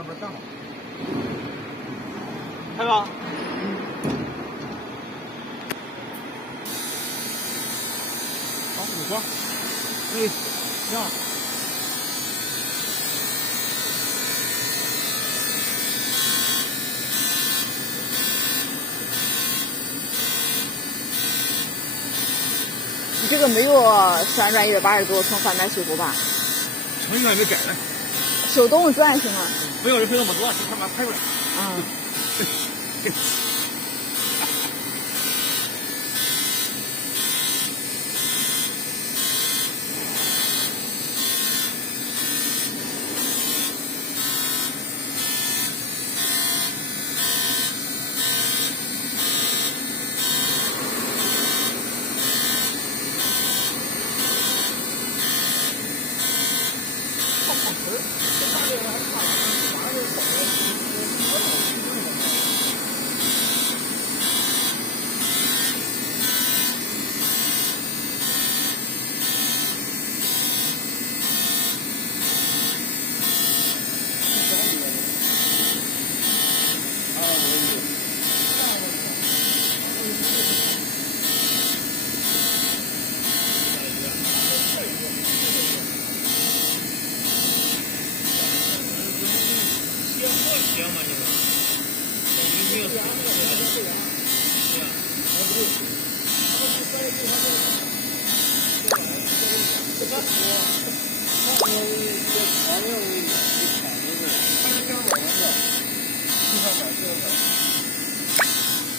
上面干了，开吧。好，5个，哎，行。你这个没有旋转180度从反面修复吧？程序上没改呢。手动转是吗？不要人费那么多，你看把它拍出来。嗯。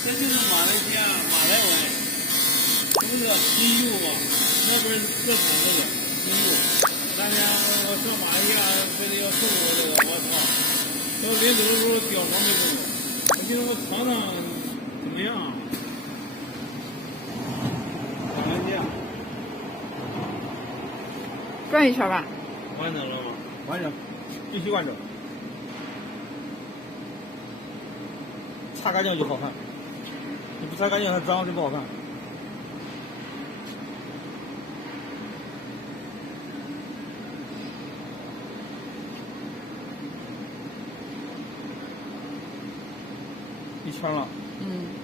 这就是马来西亚马来湾，什么叫金柚嘛？那边特产这个金柚。大家我上马来西亚非得要送我这个，我操！要临走的时候吊毛没给我，我寻思我尝尝怎么样？转一圈吧。完整了吗？完整，必须完整。擦干净就好看，你不擦干净它脏就不好看。1圈了。嗯。